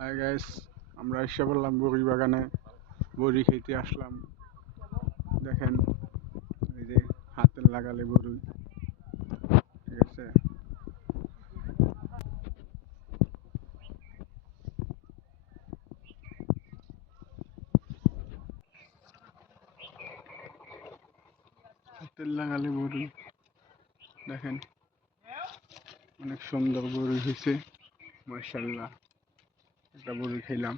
Hi guys, আমরা এসে বললাম বড়ি বাগানে বড়ি খেতে আসলাম। দেখেন এই যে হাতে লাগালে বড়ি, ঠিক আছে। হাতে লাগালে বড়ি দেখেন, অনেক সুন্দর বড়ি হয়েছে মাশাআল্লাহ। একটা বড়ি খেলাম।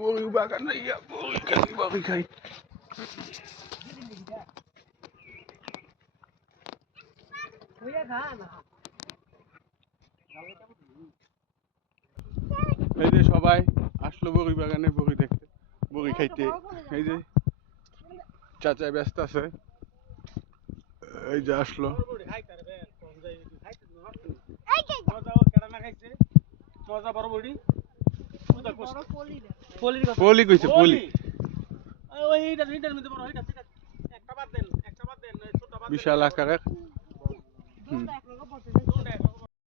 বড়ি বাগানে বড়ি খাই। এই যে সবাই আসলো বড়ি বাগানে বড়ি দেখতে, বড়ি খাইতে। এই যে চাচা ব্যস্ত আছে, এই যে আসলো। পলি কইছে পলি, বিশাল আকারের।